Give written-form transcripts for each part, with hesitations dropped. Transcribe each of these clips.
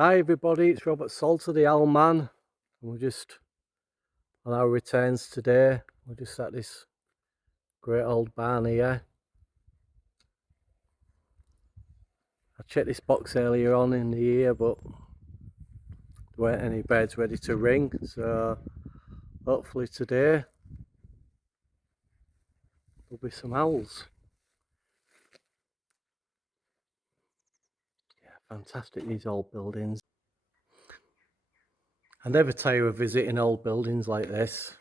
Hi everybody, it's Robert Salter, the Owl Man, and we're just on our returns today. We're just at this great old barn here. I checked this box earlier on in the year, but there weren't any birds ready to ring, so hopefully today there'll be some owls. Yeah, fantastic, these old buildings. I never tire of visiting old buildings like this.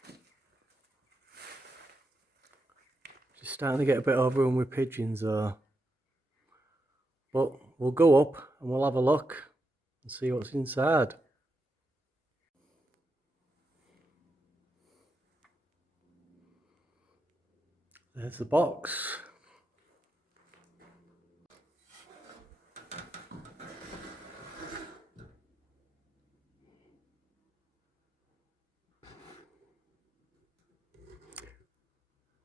Just starting to get a bit overrun with pigeons though. But we'll go up and we'll have a look and see what's inside. There's the box.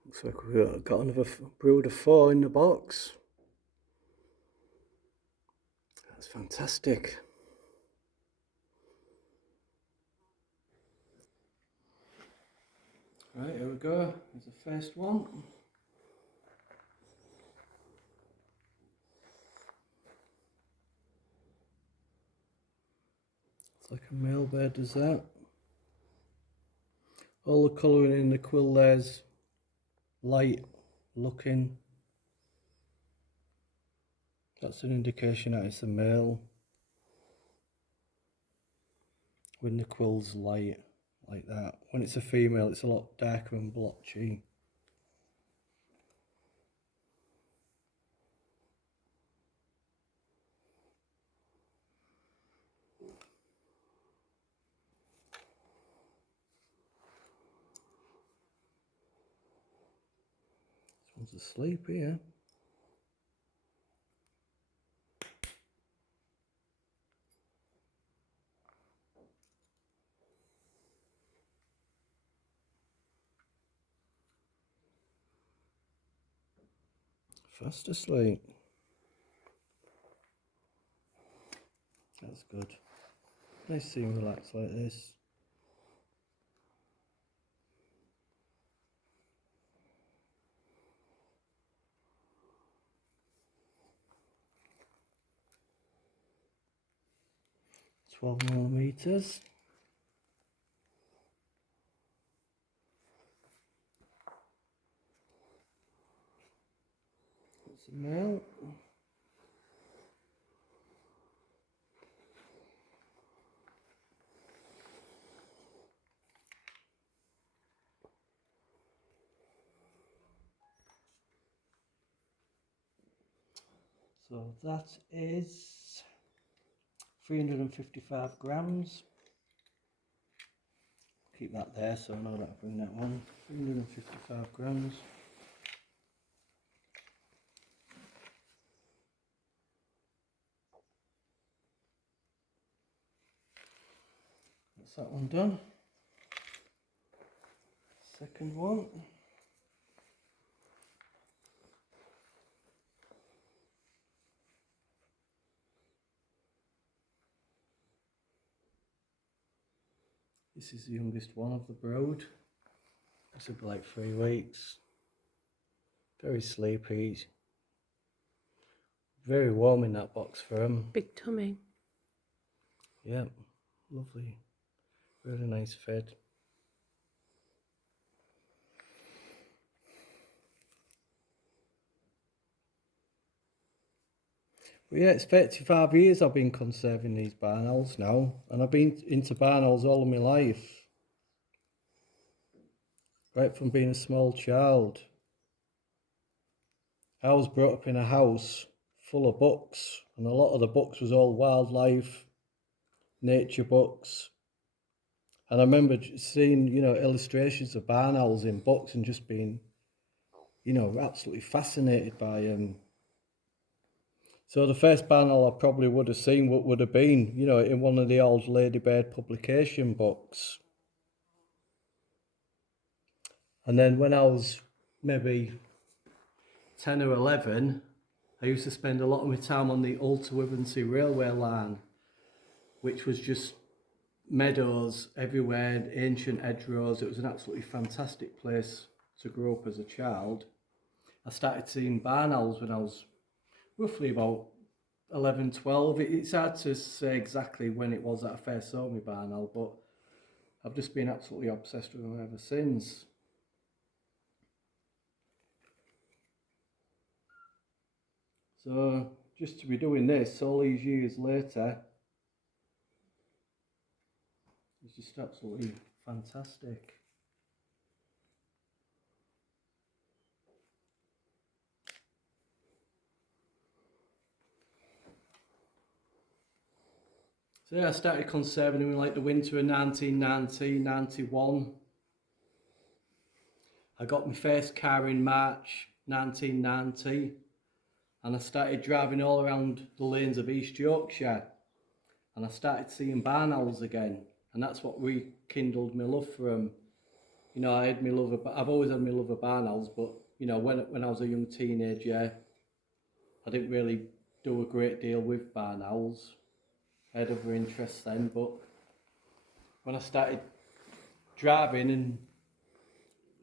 Looks like we've got another brood of 4 in the box. That's fantastic. Right, here we go. There's the first one. It's like a male bird does that. All the colouring in the quill there's light looking. That's an indication that it's a male. When the quill's light like that. When it's a female, it's a lot darker and blotchy. This one's asleep here. Fast asleep. That's good. Nice to see him relax like this. $12mm. That's a male. So that is 355 grams. Keep that there so I know that I bring that one. 355 grams. That's that one done. Second one. This is the youngest one of the brood. This will be like 3 weeks. Very sleepy. Very warm in that box for him. Big tummy. Yeah, lovely. Really nice fed. But yeah, it's 35 years I've been conserving these barn owls now, and I've been into barn owls all of my life. Right from being a small child. I was brought up in a house full of books, and a lot of the books was all wildlife, nature books. And I remember seeing, illustrations of barn owls in books and just being, absolutely fascinated by them. So the first barn owl I probably would have seen would have been, in one of the old Ladybird publication books. And then when I was maybe 10 or 11, I used to spend a lot of my time on the Ulster Wivensey railway line. which was just meadows everywhere, ancient hedgerows. It was an absolutely fantastic place to grow up as a child. I started seeing barn owls when I was roughly about 11, 12. It's hard to say exactly when it was that I first saw my barn owl, but I've just been absolutely obsessed with them ever since. So just to be doing this all these years later is just absolutely fantastic. So yeah, I started conserving them in like the winter of 1990, 91. I got my first car in March 1990, and I started driving all around the lanes of East Yorkshire, and I started seeing barn owls again, and that's what rekindled my love for them. You know, I've always had my love of barn owls, but you know, when I was a young teenager, I didn't really do a great deal with barn owls. I had other interests then, but when I started driving and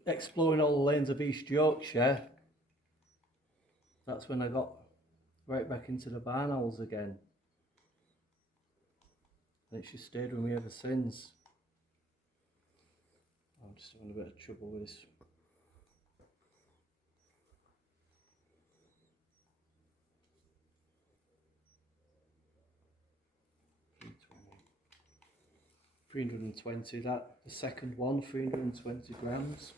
exploring all the lanes of East Yorkshire, that's when I got right back into the barn owls again. And it's just stayed with me ever since. I'm just having a bit of trouble with this. $320, that the second one, 320 grams.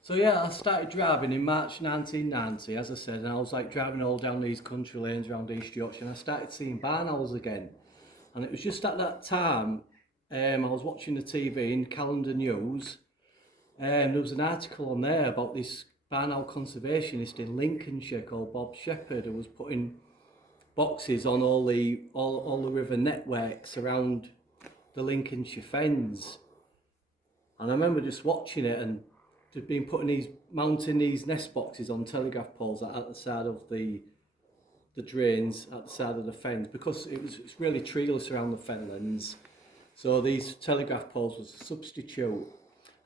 So yeah, I started driving in March 1990, as I said, and I was like driving all down these country lanes around East Yorkshire, and I started seeing barn owls again. And it was just at that time, I was watching the TV in Calendar News, and there was an article on there about this barn owl conservationist in Lincolnshire called Bob Shepherd, who was putting boxes on all the river networks around the Lincolnshire fens. And I remember just watching it, and they'd been mounting these nest boxes on telegraph poles at the side of the drains, at the side of the fens, because it's really treeless around the fenlands. So these telegraph poles was a substitute.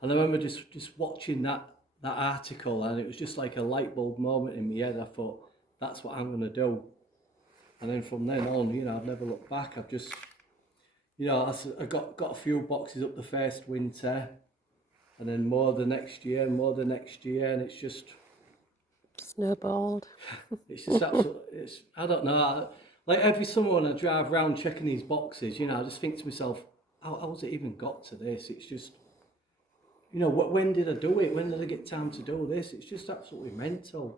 And I remember just watching that article, and it was just like a light bulb moment in my head. I thought, that's what I'm going to do. And then from then on, you know, I've never looked back. I've just, you know, I got a few boxes up the first winter, and then more the next year, and it's just snowballed. It's just absolutely, I don't know. Like every summer when I drive around checking these boxes, you know, I just think to myself, how's it even got to this? It's just, you know, when did I do it? When did I get time to do this? It's just absolutely mental.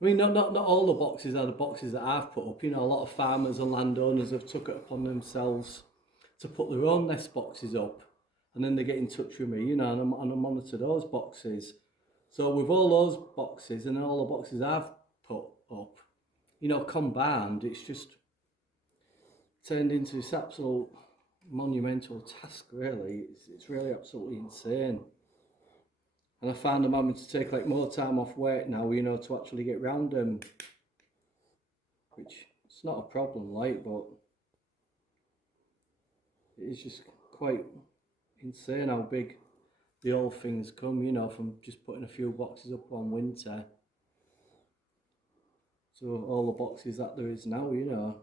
I mean, not all the boxes are the boxes that I've put up. You know, a lot of farmers and landowners have took it upon themselves to put their own nest boxes up, and then they get in touch with me, you know, and I monitor those boxes. So with all those boxes and all the boxes I've put up, you know, combined, it's just turned into this absolute monumental task, really. It's really absolutely insane. And I find I'm having to take like more time off work now, you know, to actually get round them, which it's not a problem, like, but it is just quite insane how big the old things come, you know, from just putting a few boxes up one winter to all the boxes that there is now, you know.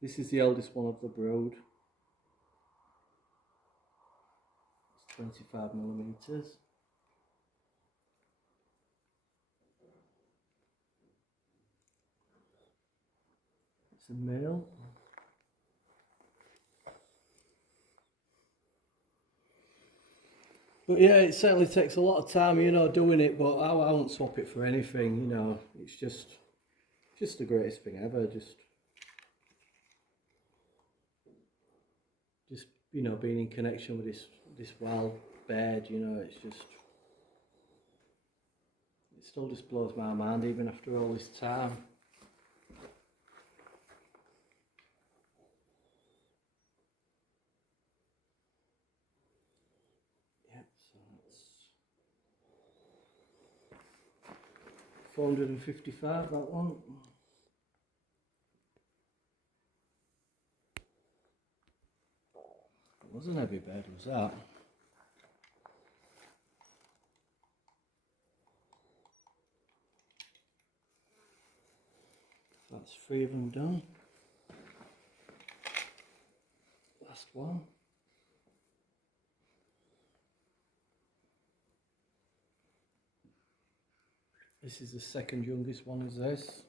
This is the eldest one of the brood. It's 25 millimeters. It's a male. But yeah, it certainly takes a lot of time, you know, doing it, but I won't swap it for anything, you know. It's just the greatest thing ever, just you know, being in connection with this wild bird, you know, it still just blows my mind even after all this time. 455, that one. It wasn't a heavy bed, was that? That's 3 of them done. Last one. This is the second youngest one, is this.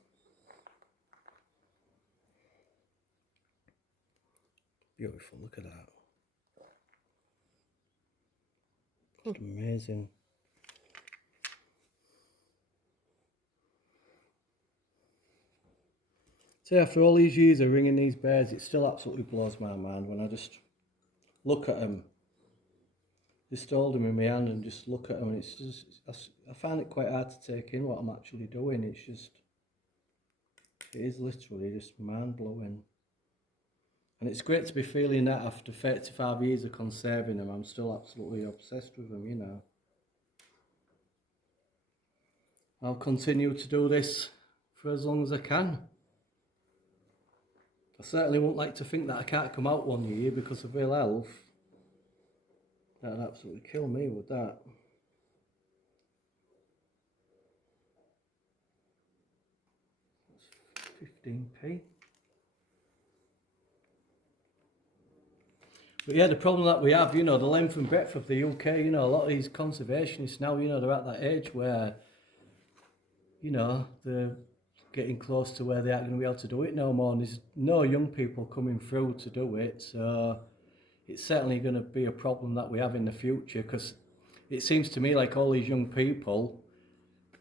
Beautiful, look at that. Just amazing. So after all these years of ringing these birds, it still absolutely blows my mind when I just look at them. Just hold them in my hand and just look at them. It's just, I find it quite hard to take in what I'm actually doing. It's just, it is literally just mind-blowing. And it's great to be feeling that after 35 years of conserving them, I'm still absolutely obsessed with them, you know. I'll continue to do this for as long as I can. I certainly wouldn't like to think that I can't come out one year because of ill health. That'd absolutely kill me with that. That's 15p. But yeah, the problem that we have, you know, the length and breadth of the UK, you know, a lot of these conservationists now, you know, they're at that age where, you know, they're getting close to where they aren't going to be able to do it no more. And there's no young people coming through to do it. So it's certainly going to be a problem that we have in the future, because it seems to me like all these young people,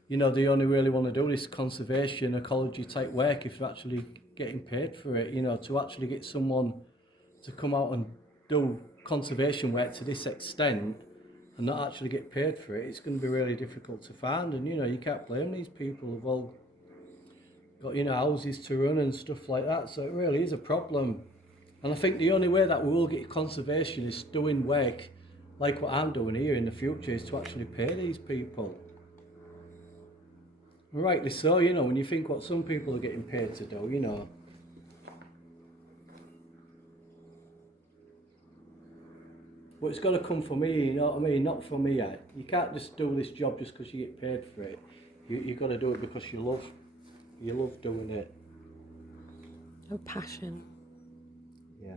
you know, they only really want to do this conservation, ecology type work if they're actually getting paid for it. You know, to actually get someone to come out and do conservation work to this extent and not actually get paid for it, it's going to be really difficult to find. And, you know, you can't blame these people who've all got, you know, houses to run and stuff like that. So it really is a problem. And I think the only way that we will get conservation is doing work like what I'm doing here in the future, is to actually pay these people. And rightly so, you know, when you think what some people are getting paid to do, you know. But it's got to come from me, you know what I mean? Not from me. You can't just do this job just because you get paid for it. You've got to do it because you love doing it. No passion. Yeah.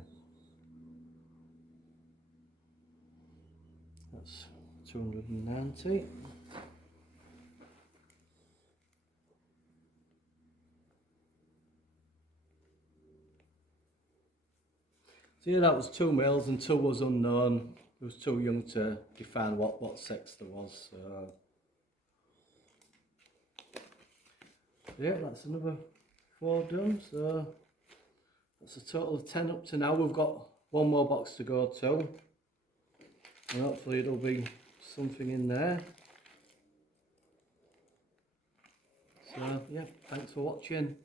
That's 290. So yeah, that was 2 males and 2 was unknown. It was too young to define what sex there was. So yeah, that's another 4 done. So that's a total of 10 up to now. We've got 1 more box to go to, and hopefully there'll be something in there. So yeah, thanks for watching.